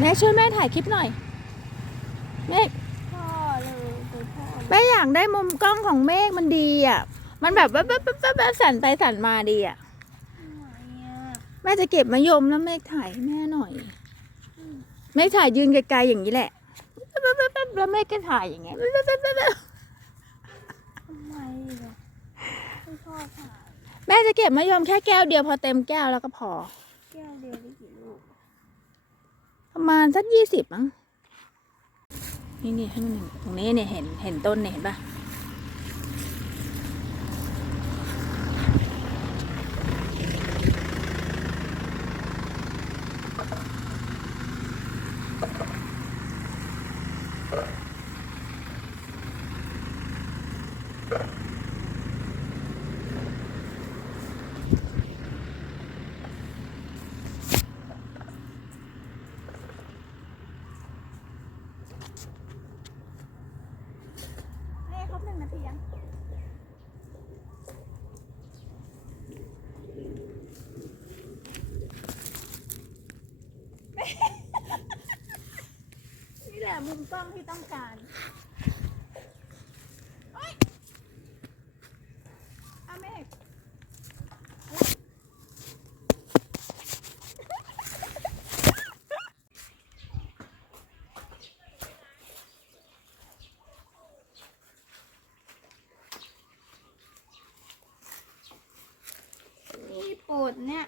แม่ช่วยแม่ถ่ายคลิปหน่อยเมฆพ่อเลยคือพ่อแม่อยากได้มุมกล้องของเมฆมันดีอะ มันแบบแบบแบบแบบแบบสั่นไปสั่นมาดีอะ ไหนอะแม่จะเก็บมะยมแล้วเมฆถ่ายให้แม่หน่อยเมฆถ่ายยืนไกลๆอย่างนี้แหละแล้วเมฆก็ถ่ายอย่างเงี้ยทำไมล่ะให้พ่อถ่ายแม่จะเก็บมะยมแค่แก้วเดียวพอเต็มแก้วแล้วก็พอ แก้วเดียวได้กี่ลูกประ มาณสักยี่สิบมั้งนี่นี่ให้มันเห็นตรงนี้เนี่ยเห็นเห็นต้นเนี่ยเห็นปะแียงนี่แหละมุมกล้องที่ต้องการเฮ้ยอาเมฆนี่โปร ดเนี่ย